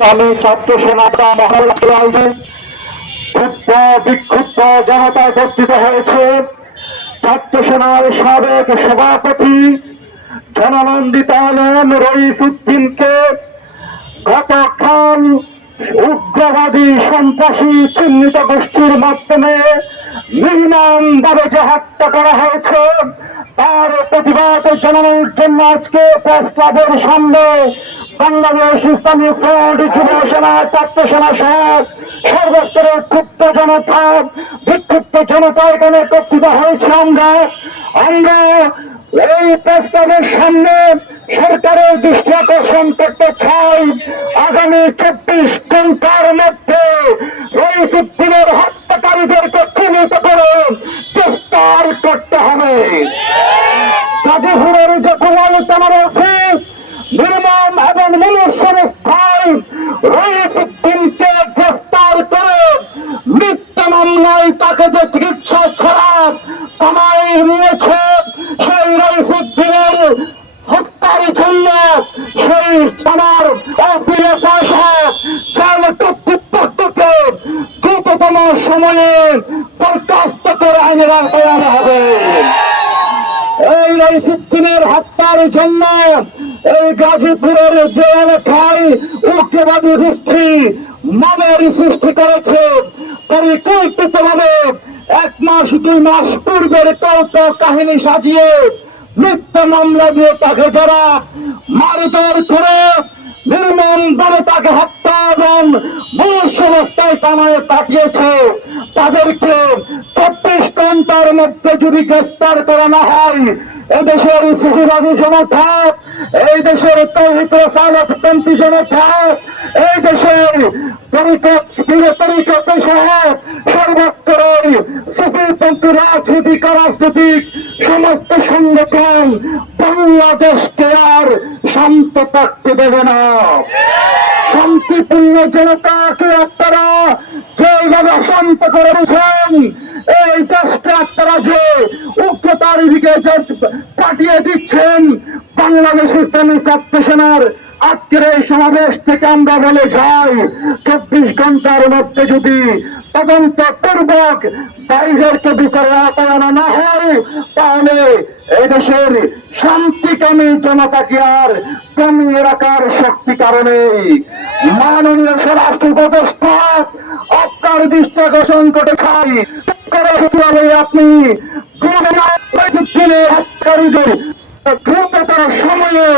আমি ছাত্র সেনাটা মহারাষ্ট্রে ক্ষুব্ধ বিক্ষুব্ধ জনতা একত্রিত হয়েছে। ছাত্র সেনার সাবেক সভাপতি জননন্দিত আলম রইস উদ্দিনকে গতকাল উগ্রবাদী সন্ত্রাসী চিহ্নিত গোষ্ঠীর মাধ্যমে নির্মমভাবে যে হত্যা করা হয়েছে, তার প্রতিবাদ জানানোর জন্য আজকে প্রেস ক্লাবের সামনে বাংলাদেশ ইসলামী ফ্রন্ট, যুব সেনা, ছাত্র সেনা সহ সর্বস্তরের ক্ষুব্ধ জনতা, বিক্ষুব্ধ জনতা এখানে একত্রিত হয়েছে। আমরা এই প্রেস ক্লাবের সামনে সরকারের দৃষ্টি আকর্ষণ করতে চাই, আগামী 24 ঘন্টার মধ্যে রইস উদ্দিনের হত্যাকারীদেরকে চিহ্নিত করে গ্রেফতার করতে হবে। গাজীপুরের যে গোলাম তামারসি নির্মম এবং মনুষ্যস্থায় রইস উদ্দিনকে গ্রেফতার করে মিথ্যা মামলায় তাকে যে চিকিৎসা ছাড়া কামাই নিয়েছে, সেই রইস উদ্দিনের হত্যার জন্য সেই থানার জেল কর্তৃপক্ষকে দ্রুততম সময়ে বরখাস্ত করে আইনের আওতায় আনা হবে। এই রইস উদ্দিনের হত্যার জন্য এই গাজীপুরের যে এলাকায় উগ্রবাদী গোষ্ঠী মানের সৃষ্টি করেছে, পরিকল্পিতভাবে 1 মাস 2 মাস পূর্বের কল্প কাহিনী সাজিয়ে মিথ্যা মামলা দিয়ে তাকে যারা মারধর করে নির্মম ভাবে তাকে হত্যা এবং মনুষ্য অবস্থায় কামায় পাঠিয়েছে, তাদেরকে 24 ঘন্টার মধ্যে যদি গ্রেফতার করা না হয়, এদেশের সুফিবাদী জনতা, এই দেশের তৌহিদ সালাফপন্থী জনতা, এই দেশের তরিকত সহ সর্বস্তরের সুফিপন্থী রাজনৈতিক রাজনৈতিক সমস্ত সংগঠন বাংলাদেশকে আর শান্ত থাকতে দেবে না। শান্তিপূর্ণ জনতাকে আপনারা যেভাবে অশান্ত করেছেন, এই দেশকে আপনারা যে উগ্রতার দিকে পাঠিয়ে দিচ্ছেন, বাংলাদেশ ইসলামী ছাত্র সেনার আজকের এই সমাবেশ থেকে আমরা বলে যাই, 24 ঘন্টার মধ্যে যদি তদন্ত পূর্বক বাইরেরকে বিচারে আওতায় আনা না হয়, তাহলে এদেশের শান্তিকামী জনতাকে আর কমিয়ে রাখার শক্তি কারণে মাননীয় স্বরাষ্ট্র উপদেষ্টা আপনার দৃষ্টি আকর্ষণ করতে চাই, আপনি দ্রুততর সময়ে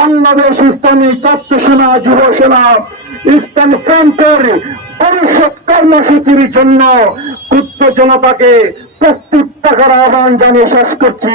বাংলাদেশ ইসলামী ছাত্র সেনা, যুব সেনা, ইসলামী ফ্রন্টের পরিষদ কর্মসূচির জন্য ক্ষুব্ধ জনতাকে প্রস্তুত থাকার আহ্বান জানিয়ে শেষ করছি।